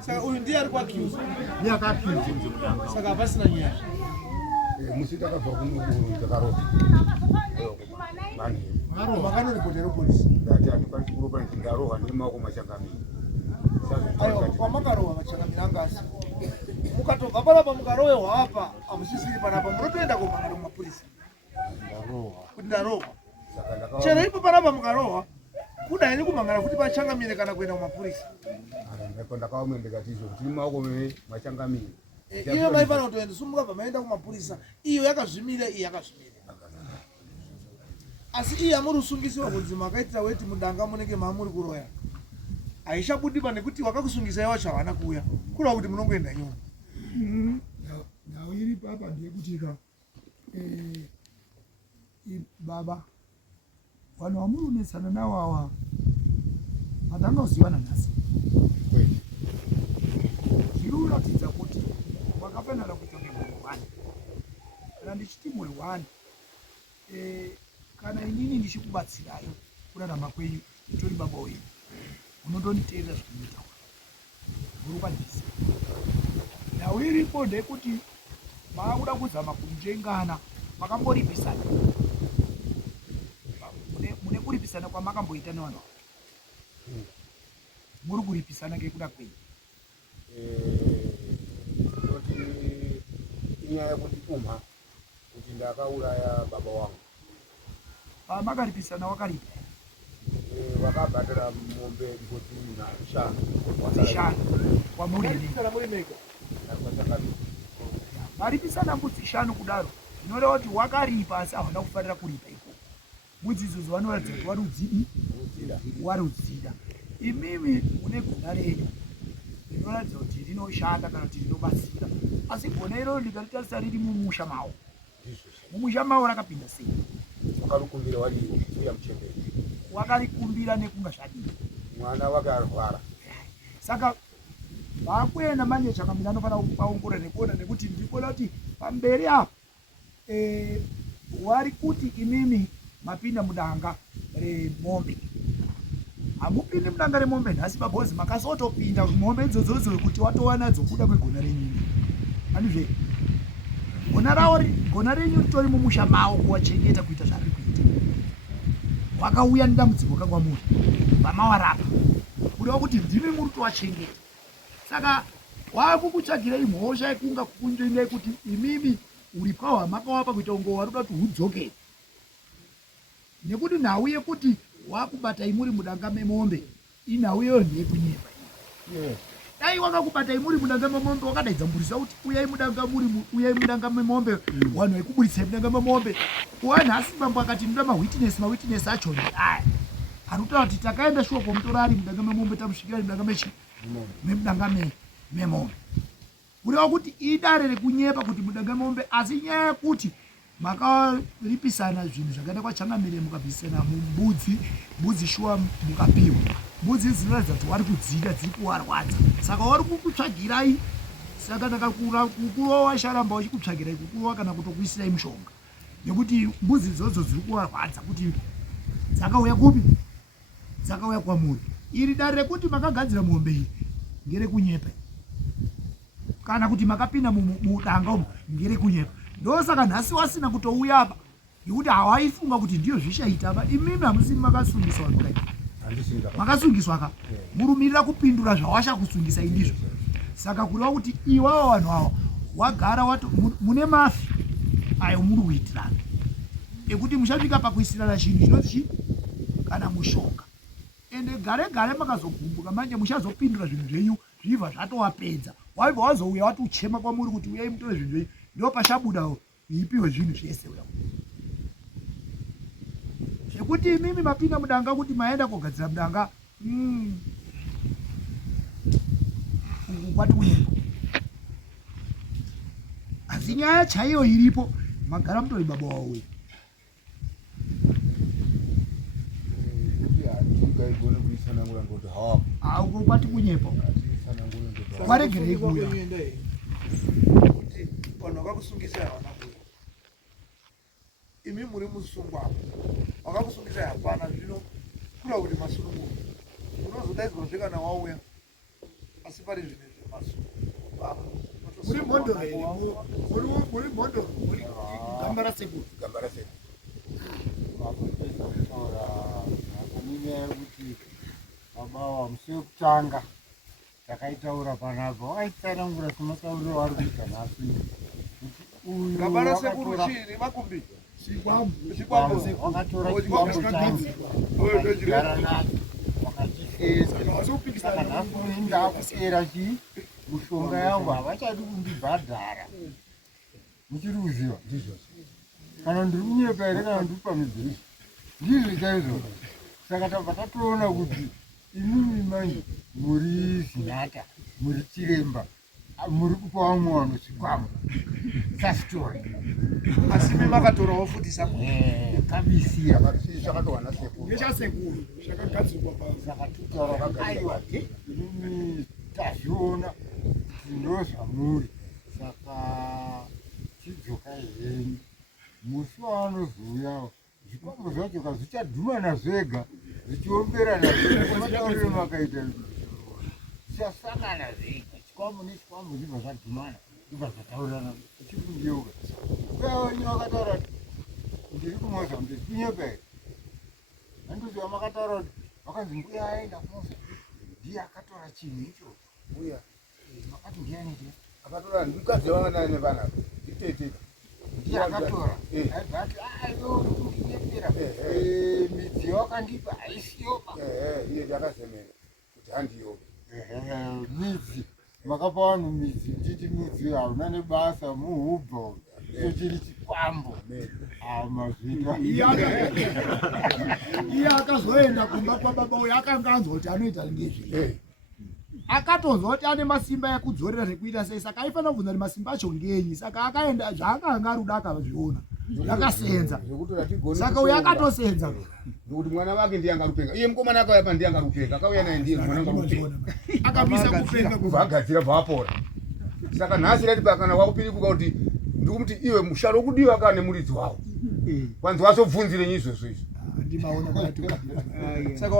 Saka uyu ndiye ari kuaccuse. Ndiye akaccuse muDanga. Saka hapasina nyaya. Musita akabva kuNdakaitira. Makanoripoterwa polisi. Ndati andikwanisi kuropa ndarohwa ndiri mumaoko machangamira. Aiwa, kwamakarohwa machangamira angasi. Mukatobva panapa mukarohwa apa, hamusisiri panapa munotoenda komangana mumapurisa. Kuti ndarohwa. Chero ipo panapa mukarohwa, kuda ini kumangana kuti pachangamire kana kuenda mumapurisa. Ndipo ndakaomba ndikati izvo kuti mumaoko machangamira. Iyo maifana kutoenda sumukabva maenda kumapurisa, iyo yakazvimira, iyi yakazvimira. Asi iyi amuri usungisiwa kunzi makaitira Weti muDanga munenge maamuri kuroya. Aishabudi pane kuti wakakusungisai wacho havana kuuya. Kurava kuti munongoenda nyora. Nhau iri papa ndiyekutika baba vanhu vamuri unesana navo ava vatanga kuzivana nhasi. Zviri kuratidza kuti wakafanira kuita mhuri 1 kana ndichiti mhuri 1 kana inini ndichikubatsirai kurarama kwenyu nditori baba wenyu unondonditeerera zvinoitaura uri kwanisa. Nhau iripo ndeyekuti maakuda kuzama kunjengana makamboripisana mune kuripisana kwamakamboita nevanhu muri kuripisana ngekuda kwenyu. Kuti inyaya yekuti umha kuti ndakauraya baba wangu. Pamakaripisana wakaripa wakabhadhara mombe ngoti 5 kwamuri maripisana mbudzi 5 kudaro zvinoreva kuti wakaripa asi havana kufanira kuripa iko. Mudzidzo dzavanoratidza kuti warudzira. Imimi mune gona renyu rinoratidza kuti rinoshanda kana kuti rinobatsira, asi gona iroro ndikaritarisa riri mumusha mavo. Mumusha mavo rakapinda sei? Wakarikumbira wariuya muchemberi. Wakarikumbira nekunga zvadii? Mwana wake arwara. Saka vakuenda manje chakamira anofanira kupaongorora nekuona nekuti ndikuona kuti pamberi apo wari kuti imimi mapinda muDanga remombe. Hamupindi muDanga remombe nhasi babhozi makasotopinda mombe idzodzo kuti watowana dzokuda kwegona renyu. Anizve gona renyu ritori mumusha mavo kuwachengeta kuita zvari kuita. Wakauya nedambudziko kakwamuri pamawarapa kureva kuti ndimi muri kuwachengeta. Saka wakukutsvagirai mhosva yekunga kukunzvindai kuti imimi uri pahwa makawapa kuita unge wari kuda kuti hudzokere. Nekuti nhau yekuti wakubatai muri muDanga memombe inhau iyoyo ndeyekunyepa. Dai wakakubatai muri muDanga memombe wakadaidza mburisa kuti uyai muDanga memombe vanhu vaikuburisai muDanga memombe. Wanhasi mambo akati ndoda mawitness acho aya anotaura kuti takaenda shuwa pomutora ari muDanga memombe tamusvikira muDanga memombe. Kureva kuti idare rekunyepa kuti muDanga memombe, asi nyaya yekuti makaripisana zvinhu zvakaenda kwachangamire mukabvisana mbudzi shuwa mukapiwa. Mbudzi dzinoratidza kuti wari kudzida dziri kuwarwadza, saka wari kukutsvagirai. Saka ndakakukuruwa washaramba uchikutsvagirai kukuruwa kana kutokuisirai mushonga nekuti mbudzi idzodzo dziri kuwarwadza kuti dzakauya kupi? Dzakauya kwamuri. Iri dare rekuti makagadzira mombe iyi ngerekunyepa kana kuti makapinda muDanga umo ngerekunyepa. Ndosaka nhasi wasina kutouya apa nekuti hawaifunga kuti ndiyo zvishaita apa. Imimi hamusini makasungiswa vanhu kai? Makasungiswa ka murumirira kupindura zvawasha kusungisai ndizvo. Saka kureva kuti iwavo vanhu ava wagara wato mune mafi ayo muri kuitirana ekuti mushavika pakuisirana chinhu chinoti kana mushonga. Ende gare makazogumbuka manje muchazopindura zvinhu zvenyu zvibva zvatowapedza. Waibva wazouya wati uchema kwamuri kuti uyai mutore zvinhu zvenyu, ndo pachabuda ipiwe zvinhu zvese uya. Zvekuti imimi mapinda muDanga kuti maenda kogadzira muDanga kwati kunyepa. Asi nyaya chaiyo iripo magara mutori baba wawo we. Auko kwati kunyepa. Waregerei kuuya. Vanhu vakakusungisai havana kuuya. Imi muri musungwa. Vakakusungisai hapana, zvino kura kuti masununguko. unozodaidzwa kana wauya asi pari zvinhu zvemasu muri mhondoro here muri mhondoro muri gambara sekuru kuti baba musi wekutanga takaitaura panapa waitsanangura sematauriro ari kuita nhasi gambara sekuru chiri makumbi chikwambo wakatora chikwambo changu wakagara nacho wakachisesa nhasi ndakusera chii mushonga yangu havachadi kundibhadhara muchiri kuziva kana ndiri kunyepa here kana ndiri pamibhesi ndizvo chaizvo saka tabva tatoona kuti imimi manje muri zinata muri chiremba muri kupa vamwe vanhu chikwambo sasitori asi memakatorawo futi kabisira chakatowana nechasekuru chakagadzirwa saka totaura aiwa imimi tazviona kuti ndozvamuri saka chidzokai henyu musi waanozouyawo zvikwambo zvacho kazvichadhumana zvega zvichiomberana zvematauriro makaita zvichasangana zvega chikwambo nechikwambo zvibva zvadhumana zvibva zvataurirana uchikundiyeuka uyawenyu wakataura ndiri kumozambiki kunyepa here handoziva makataura kuti vakanzi mbuya aenda kumozambiki ndiye akatora chinhu ichocho uya makati ndianite akatora ndikadzi vana nevana nditetika ndiye akatora aibvati aiyo kundinyepera midziyo wakandipa haisiyoba iye ndakazemera kuti handiyoba midzi makapa vanhu midzi nditi midzi hauna nebasa muhubha icho chiri chikwambo mazvita iye akazoenda kumba kwababa uyo akanga anzwa kuti anoita ngezvii akatonzwa kuti ane masimba ekudzorera nekuita sei saka aifanira kubvunza kuti masimba acho ngenyi saka akaenda zvaakanga aruda akazviona yakasenza saka uyo akatosenza ndokuti mwana wake ndiye angarupenga iye mukomana akauya pa ndiye angarupenga akauya naye ndiye mwana angarupenga akamisa kupenga kubva agadzira bva apora saka nhasi rati pakana wakupirikuka kuti ndikumuti iwe mushalo wokudiwa kana nemuridzi wawo kwanzi wazobvunzire nyizvozvo izvo saka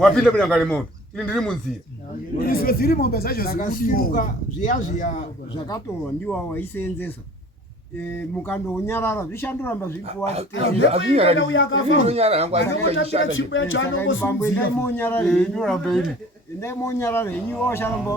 wapinda munyanga remondo ini ndiri munzira izvo dziri mombe zacho zakasimuka zviya zvakatorwa ndiwa waiseenzesa mukandonyarara zvichandoramba zviripoaendai henyu washaramba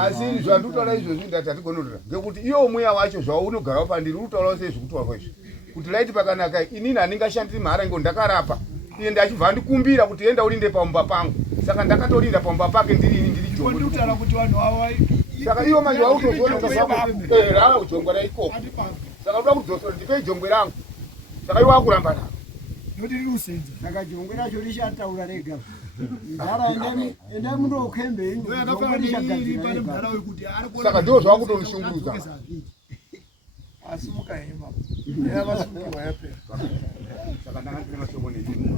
asi zvanditaura izvozvi ndati hatigonotora ngekuti iwo mweya wacho zvaunogarawo pandiri utaurawo sezvokutaurwa izvo kuti laiti pakanaka inini handingashandiri mhara ngo ndakarapa iye ndachibva ndikumbira kuti enda urinde pamumba pangu saka ndakatorinda pamumba pake ndirini ndiri jongo saka iwo manje wautozoona jongwe raikoko saka uda kudzosora ndipei jongwe rangu saka iwo akuramba naro saka jongwe racho richataura rega nhara endai mundokembe henyu saka ndiwo zvakutonishungurudza asi mukahema yavasungiwa yapera saka ndakandire mashoko nenyini